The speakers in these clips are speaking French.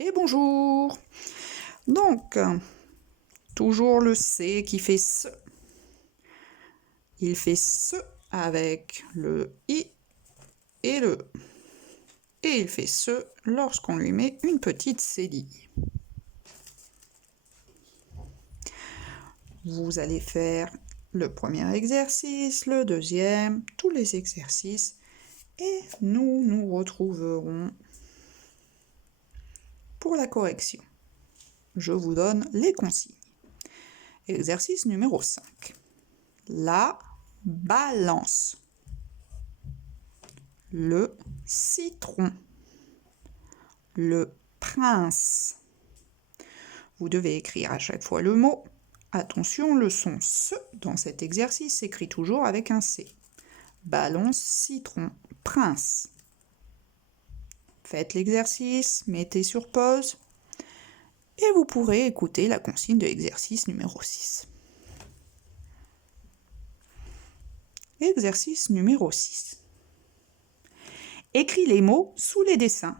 Et bonjour. Donc, toujours le C qui fait ce. Il fait ce avec le I et le E. Et il fait ce lorsqu'on lui met une petite cédille. Vous allez faire le premier exercice, le deuxième, tous les exercices. Et nous nous retrouverons pour la correction. Je vous donne les consignes. Exercice numéro 5. La balance. Le citron. Le prince. Vous devez écrire à chaque fois le mot. Attention, le son SE dans cet exercice s'écrit toujours avec un C. Balance, citron, prince. Faites l'exercice, mettez sur pause et vous pourrez écouter la consigne de l'exercice numéro 6. Exercice numéro 6. Écris les mots sous les dessins.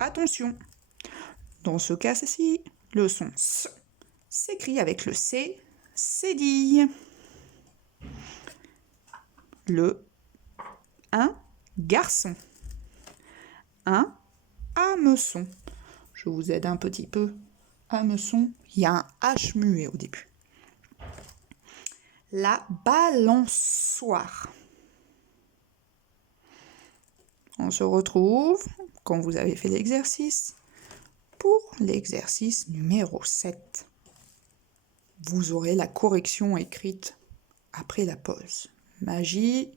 Attention, dans ce cas-ci, le son S s'écrit avec le C, cédille. Un garçon. Un hameçon. Je vous aide un petit peu. Hameçon, il y a un H muet au début. La balançoire. On se retrouve quand vous avez fait l'exercice pour l'exercice numéro 7. Vous aurez la correction écrite après la pause. Magie.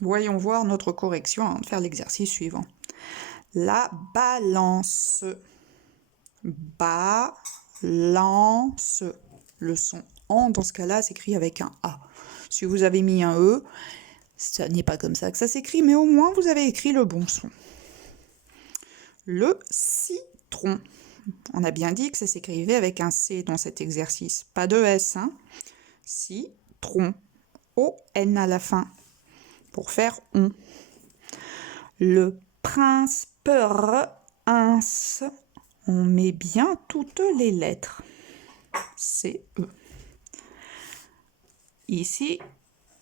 Voyons voir notre correction avant de faire l'exercice suivant. La balance. Balance. Le son en dans ce cas-là s'écrit avec un A. Si vous avez mis un E, ça n'est pas comme ça que ça s'écrit, mais au moins vous avez écrit le bon son. Le citron. On a bien dit que ça s'écrivait avec un C dans cet exercice. Pas de S, hein. Citron. O-N à la fin. Pour faire on. Le prince. On met bien toutes les lettres. C-E. Ici,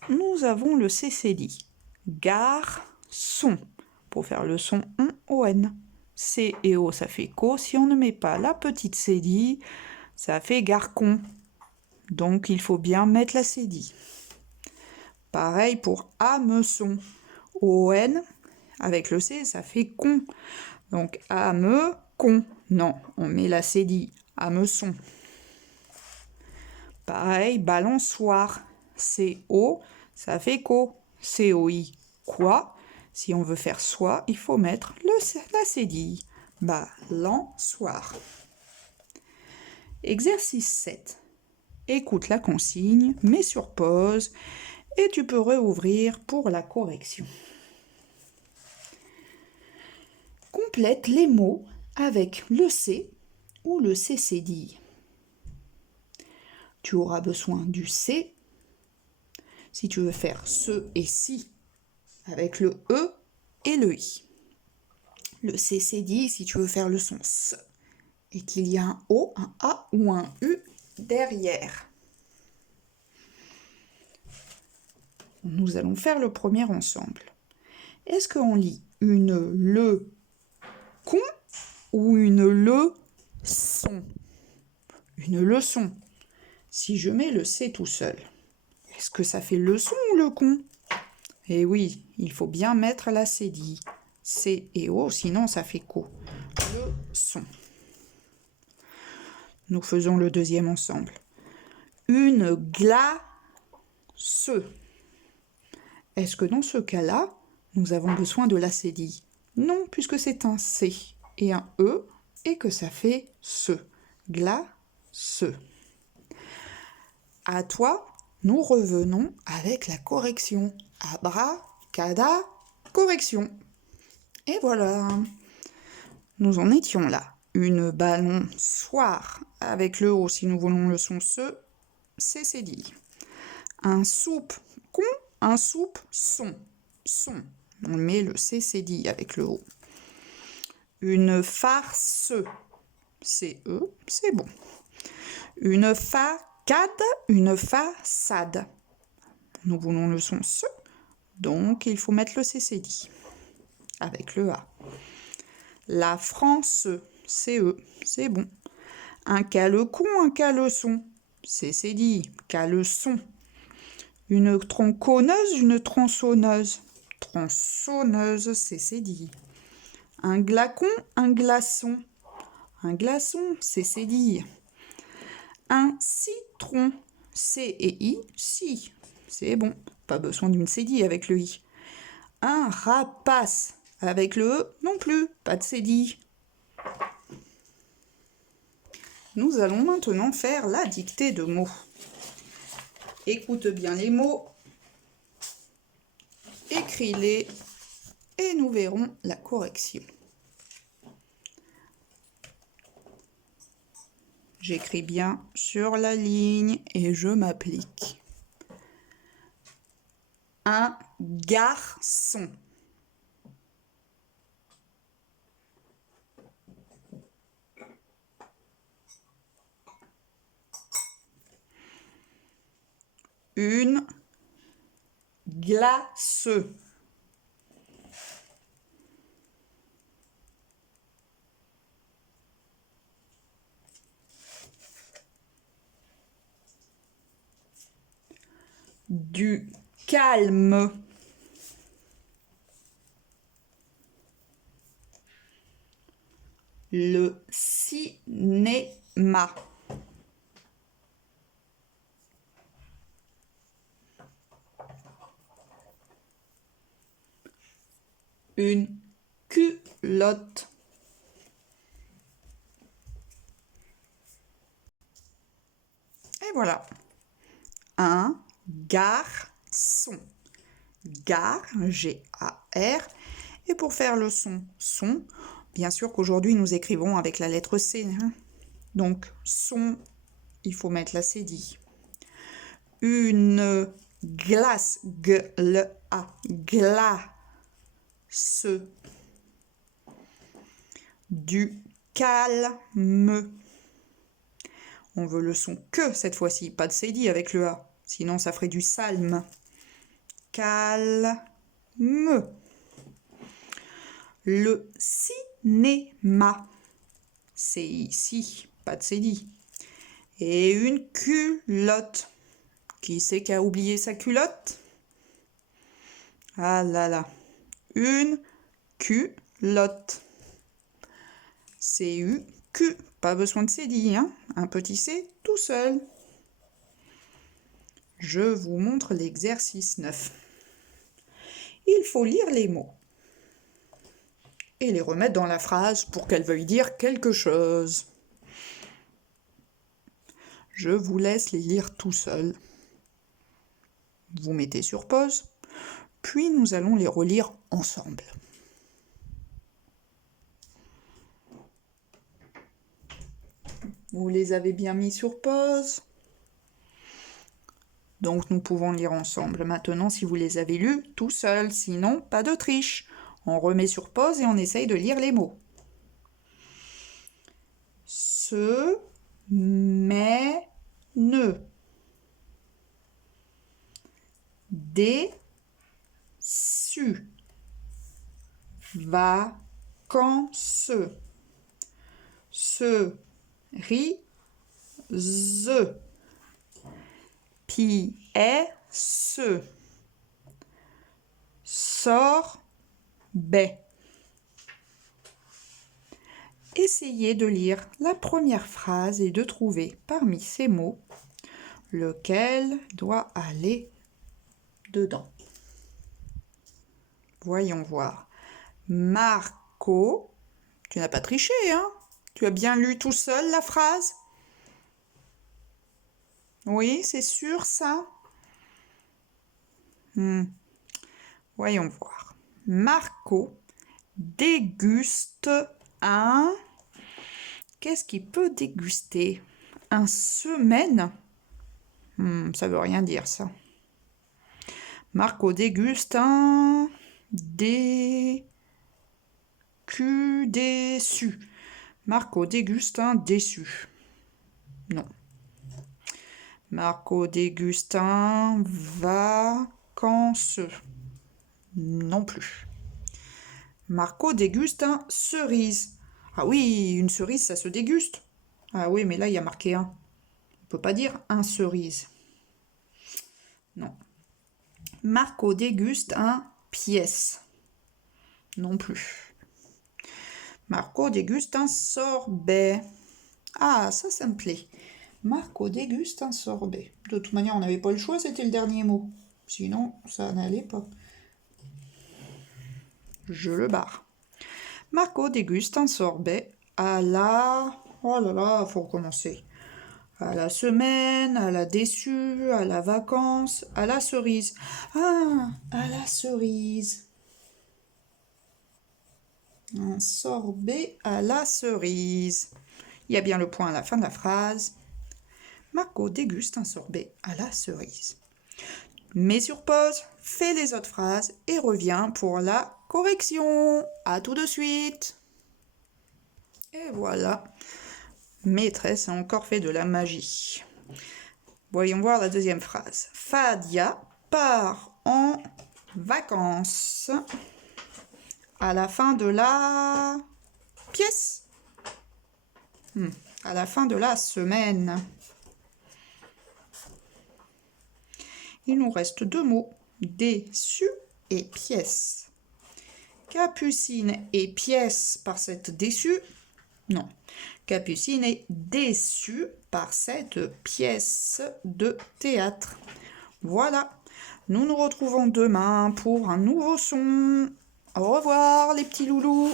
nous avons le C-cédille. Garçon. Pour faire le son on-O-N. C et O, ça fait co. Si on ne met pas la petite cédille, ça fait garcon. Donc, il faut bien mettre la cédille. Pareil pour hameçon. O-N, avec le C, ça fait con. Donc, con. Non, on met la cédille. Hameçon. Pareil, balançoire. C-O, ça fait co. C-O-I, quoi. Si on veut faire soit, il faut mettre la cédille. Balançoire. Exercice 7. Écoute la consigne, mets sur pause et tu peux réouvrir pour la correction. Complète les mots avec le C ou le C-cédille. Tu auras besoin du C si tu veux faire ce et si avec le E et le I. Le C-cédille si tu veux faire le son S et qu'il y a un O, un A ou un U derrière. Nous allons faire le premier ensemble. Est-ce qu'on lit une le con ou une leçon? Une leçon. Si je mets le C tout seul, est-ce que ça fait leçon ou le con? Eh oui, il faut bien mettre la cédille. C et O, sinon ça fait co. Leçon. Nous faisons le deuxième ensemble. Une glace. Est-ce que dans ce cas-là, nous avons besoin de la cédille? Non, puisque c'est un C et un E et que ça fait ce. Glace. À toi, nous revenons avec la correction. Abracada, correction. Et voilà. Nous en étions là. Une balançoire avec le O si nous voulons le son ce, c'est cédille. Un soupe con, un soupe son. On met le C cédille avec le O. Une farce, C-E, c'est bon. Une facade, une façade. Nous voulons le son SE, donc il faut mettre le CCD avec le A. La France, CE, c'est bon. Un caleçon, un caleçon, CCD, caleçon. Une tronçonneuse, une tronçonneuse, tronçonneuse, CCD. Un glacon, un glaçon, un glaçon, CCD. Un citron, C et I, si, c'est bon, pas besoin d'une CD avec le I. Un rapace, avec le E, non plus, pas de CD. Nous allons maintenant faire la dictée de mots. Écoute bien les mots, écris-les et nous verrons la correction. J'écris bien sur la ligne et je m'applique. Un garçon. Une glace. Du calme. Le cinéma. Une culotte. Et voilà. Un garçon. Gar, G-A-R. Et pour faire le son, bien sûr qu'aujourd'hui nous écrivons avec la lettre C. Donc, son, il faut mettre la CD. Une glace, G-L-A, glace. Du calme. On veut le son que cette fois-ci, pas de CD avec le A, sinon ça ferait du salme. Calme. Le cinéma. C'est ici, pas de CD. Et une culotte. Qui c'est qui a oublié sa culotte? Ah là là. Une culotte. C-U-Q. Pas besoin de CD, hein? Un petit C tout seul. Je vous montre l'exercice 9. Il faut lire les mots et les remettre dans la phrase pour qu'elle veuille dire quelque chose. Je vous laisse les lire tout seul. Vous mettez sur pause, puis nous allons les relire ensemble. Vous les avez bien mis sur pause. Donc nous pouvons lire ensemble maintenant si vous les avez lus tout seul, sinon pas de triche. On remet sur pause et on essaye de lire les mots. Se, mais, ne. Déçu. Vacances. Cerise. Pièce. Sorbet. Essayez de lire la première phrase et de trouver parmi ces mots lequel doit aller dedans. Voyons voir. Marco, tu n'as pas triché, hein? Tu as bien lu tout seul la phrase? Oui, c'est sûr ça? Voyons voir. Marco déguste un... Qu'est-ce qu'il peut déguster? Un semaine? Ça veut rien dire ça. Marco déguste un... Q, déçu. Marco Dégustin, déçu. Non. Marco Dégustin, vacances. Non plus. Marco Dégustin, cerise. Ah oui, une cerise, ça se déguste. Ah oui, mais là, il y a marqué un. On peut pas dire un cerise. Non. Marco déguste un pièce. Non plus. Marco déguste un sorbet. Ah, ça me plaît. Marco déguste un sorbet. De toute manière, on n'avait pas le choix, c'était le dernier mot. Sinon, ça n'allait pas. Je le barre. Marco déguste un sorbet à la... Oh là là, faut recommencer. À la semaine, à la déçue, à la vacance, à la cerise. Ah, à la cerise. Un sorbet à la cerise. Il y a bien le point à la fin de la phrase. Marco déguste un sorbet à la cerise. Mets sur pause, fais les autres phrases et reviens pour la correction. À tout de suite. Et voilà. Maîtresse a encore fait de la magie. Voyons voir la deuxième phrase. Fadia part en vacances à la fin de la pièce. À la fin de la semaine. Il nous reste deux mots. Déçu et pièce. Capucine est pièce par cette déçue. Non. Capucine est déçue par cette pièce de théâtre. Voilà. Nous nous retrouvons demain pour un nouveau son. Au revoir les petits loulous.